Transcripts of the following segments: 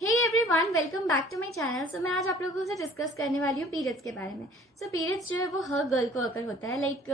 Hey everyone, welcome back to my channel. So मैं आज आप लोगों से डिस्कस करने वाली हूँ पीरियड्स के बारे में। सो पीरियड्स जो है वो हर गर्ल को अकर होता है, like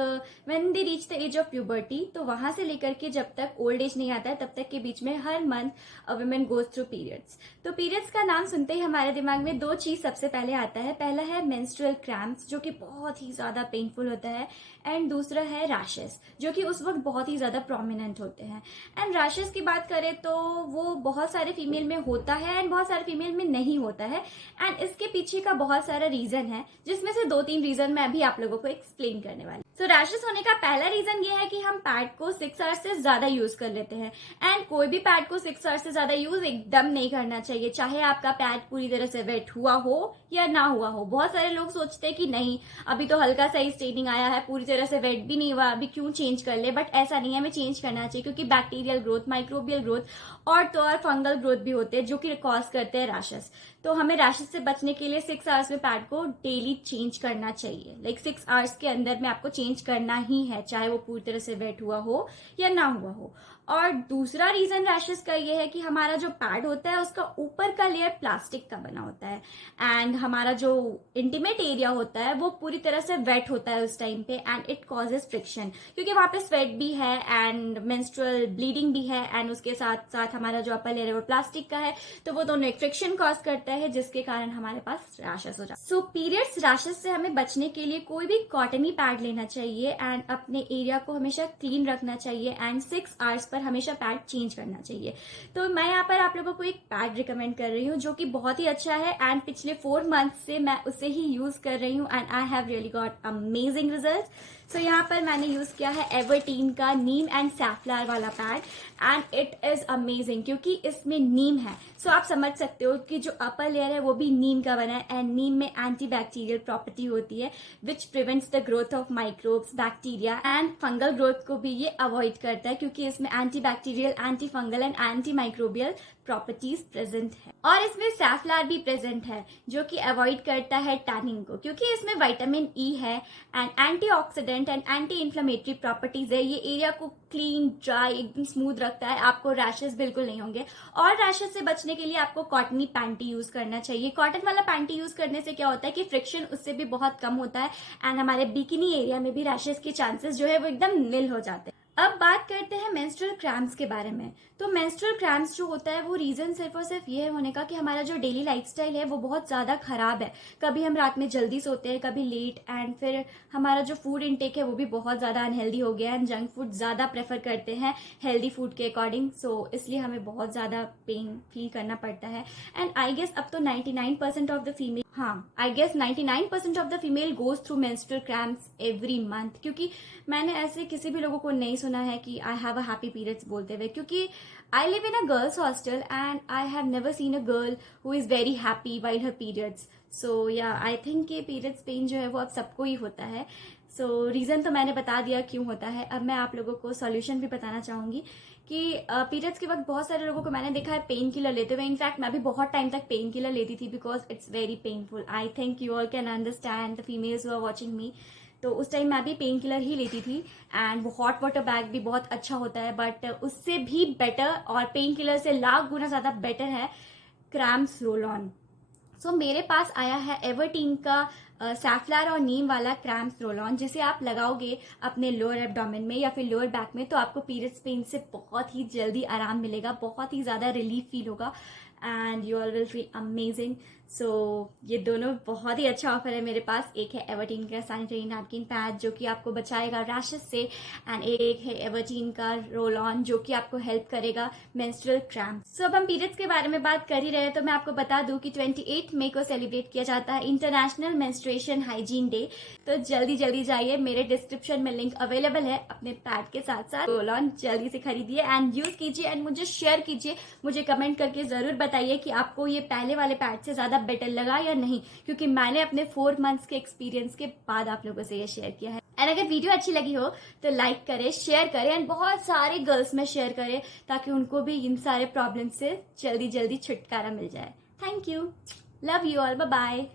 when they reach the age of puberty. तो वहां से लेकर के जब तक ओल्ड एज नहीं आता है तब तक के बीच में हर month a women goes through periods. तो पीरियड्स का नाम सुनते ही हमारे दिमाग में दो चीज सबसे पहले आता है। पहला है मेंस्ट्रुअल क्रैम्प्स, जो कि बहुत ही ज्यादा पेनफुल होता है, एंड दूसरा है रैशेस, जो कि उस वक्त बहुत ही ज्यादा प्रोमिनेंट होते हैं। एंड रैशेस की बात करें तो वो बहुत सारे फीमेल में होता है एंड बहुत सारे फीमेल में नहीं होता है। एंड इसके पीछे का बहुत सारा रीजन है, जिसमें से 2-3 रीजन मैं अभी आप लोगों को एक्सप्लेन करने वाली। सो रैशेस होने का पहला रीजन ये है कि हम पैड को 6 आवर्स से ज्यादा यूज कर लेते हैं। एंड कोई भी पैड को 6 आवर्स से ज्यादा यूज एकदम नहीं करना चाहिए, चाहे आपका पैड पूरी तरह से वेट हुआ हो या ना हुआ हो। बहुत सारे लोग सोचते हैं कि नहीं, अभी तो हल्का सा ही स्टेनिंग आया है, पूरी तरह से वेट भी नहीं हुआ, अभी क्यों चेंज कर ले। बट ऐसा नहीं है, हमें चेंज करना चाहिए, क्योंकि बैक्टीरियल ग्रोथ, माइक्रोबियल ग्रोथ और तो और फंगल ग्रोथ भी होते हैं जो कि कॉज करते हैं रैशेस। तो हमें रैशेस से बचने के लिए 6 आवर्स में पैड को डेली चेंज करना चाहिए। लाइक 6 आवर्स के अंदर में आपको चेंज करना ही है, चाहे वो पूरी तरह से वेट हुआ हो या ना हुआ हो। और दूसरा रीजन रैशेस का ये है कि हमारा जो पैड होता है उसका ऊपर का लेयर प्लास्टिक का बना होता है, एंड हमारा जो इंटीमेट एरिया होता है वो पूरी तरह से वेट होता है उस टाइम पे, एंड इट कॉजेस फ्रिक्शन, क्योंकि वहां पे स्वेट भी है एंड मेंस्ट्रुअल ब्लीडिंग भी है, एंड उसके साथ साथ हमारा जो अपर लेयर है वो प्लास्टिक का है। तो वो दोनों एक फ्रिक्शन कॉज करता है, जिसके कारण हमारे पास रैशेस हो जाता है। सो पीरियड्स रैशेस से हमें बचने के लिए कोई भी कॉटनी पैड लेना चाहिए, एंड अपने एरिया को हमेशा क्लीन रखना चाहिए, एंड 6 आवर्स पर हमेशा पैड चेंज करना चाहिए। तो मैं यहाँ पर आप लोगों को एक पैड रिकमेंड कर रही हूँ जो कि बहुत ही अच्छा है, एंड पिछले 4 मंथ से मैं उसे ही यूज कर रही हूँ, and I have really got amazing result. So यहाँ पर मैंने यूज किया है एवर्टीन का नीम एंड सैफ्लावर वाला pad, and it is amazing क्योंकि इसमें नीम है। सो आप समझ सकते हो कि जो अपर लेयर है वो भी नीम का बना है, एंड नीम में एंटी बैक्टीरियल प्रॉपर्टी होती है which prevents the growth of microbes, bacteria and fungal growth को भी ये अवॉइड करता है, क्योंकि इसमें anti bacterial, anti fungal and anti microbial properties present है। और इसमें सैफ्लावर भी प्रेजेंट है जो कि अवॉइड करता है टैनिंग को, क्योंकि इसमें विटामिन ई है and antioxidant and anti inflammatory properties है। ये एरिया को क्लीन, ड्राई, एकदम स्मूथ रखता है, आपको रैशेस बिल्कुल नहीं होंगे। और रैशेस से बचने के लिए आपको कॉटनी पैंटी यूज करना चाहिए। कॉटन वाला पैंटी यूज करने से क्या होता है कि फ्रिक्शन उससे भी बहुत कम होता है, एंड हमारे बिकिनी एरिया में भी रैशेस के चांसेस जो है वो एकदम निल हो जाते हैं। अब बात करते हैं मेंस्ट्रुअल क्रैम्प्स के बारे में। तो मेंस्ट्रुअल क्रैम्प्स जो होता है वो रीजन सिर्फ और सिर्फ ये होने का कि हमारा जो डेली लाइफस्टाइल है वो बहुत ज्यादा खराब है। कभी हम रात में जल्दी सोते हैं, कभी लेट, एंड फिर हमारा जो फूड इनटेक है वो भी बहुत ज्यादा अनहेल्दी हो गया है, एंड जंक फूड ज्यादा प्रेफर करते हैं हेल्दी फूड के अकॉर्डिंग। सो इसलिए हमें बहुत ज्यादा पेन फील करना पड़ता है। एंड आई गेस अब तो 99% of the female, I guess 99% of the female goes through menstrual cramps every month, क्योंकि मैंने ऐसे किसी भी लोगों को नहीं सुना है कि I have a happy periods बोलते हुए, क्योंकि I live in a girls hostel and I have never seen a girl who is very happy while her periods. So yeah I think ये पीरियड्स पेन जो है वो अब सबको ही होता है। सो रीजन तो मैंने बता दिया क्यों होता है। अब मैं आप लोगों को सॉल्यूशन भी बताना चाहूंगी कि पीरियड्स के वक्त बहुत सारे लोगों को मैंने देखा है पेन किलर लेते हुए। इनफैक्ट मैं भी बहुत टाइम तक पेन किलर लेती थी, because it's very painful. I think you all can understand the females who are watching me. तो उस टाइम मैं भी पेन किलर ही लेती थी, एंड वो हॉट वाटर बैग भी बहुत अच्छा होता है, बट उससे भी बेटर और पेन किलर से लाख गुना ज्यादा बेटर है क्रैम्प्स रोल ऑन। सो मेरे पास आया है एवर्टीन का सैफ्लावर और नीम वाला क्रैम्प्स रोल ऑन, जिसे आप लगाओगे अपने लोअर एब्डोमेन में या फिर लोअर बैक में, तो आपको पीरियड्स पेन से बहुत ही जल्दी आराम मिलेगा, बहुत ही ज्यादा रिलीफ फील होगा, and you all will feel amazing. So ये दोनों बहुत ही अच्छा ऑफर है मेरे पास। एक है एवर्टीन का सैनिटरी नैपकिन पैड जो कि आपको बचाएगा रैशेस से, एंड एक है एवर्टीन का रोल ऑन जो कि आपको हेल्प करेगा मेंस्ट्रुअल क्रैम्प्स। सो अब हम पीरियड्स के बारे में बात कर ही रहे हैं, तो मैं आपको बता दूं कि 28 मई को सेलिब्रेट किया जाता है इंटरनेशनल मेंस्ट्रुएशन हाइजीन डे। तो जल्दी जल्दी जाइए, मेरे डिस्क्रिप्शन में लिंक अवेलेबल है। अपने पैड के साथ साथ रोल ऑन जल्दी से खरीदिए एंड यूज कीजिए, एंड मुझे शेयर कीजिए। मुझे कमेंट करके जरूर बताइए कि आपको ये पहले वाले पैड से ज्यादा बेटर लगा या नहीं, क्योंकि मैंने अपने 4 मंथ्स के एक्सपीरियंस के बाद आप लोगों से ये शेयर किया है। एंड अगर वीडियो अच्छी लगी हो तो लाइक करें, शेयर करें, एंड बहुत सारे गर्ल्स में शेयर करें, ताकि उनको भी इन सारे प्रॉब्लम से जल्दी जल्दी छुटकारा मिल जाए। Thank you, love you all, bye bye.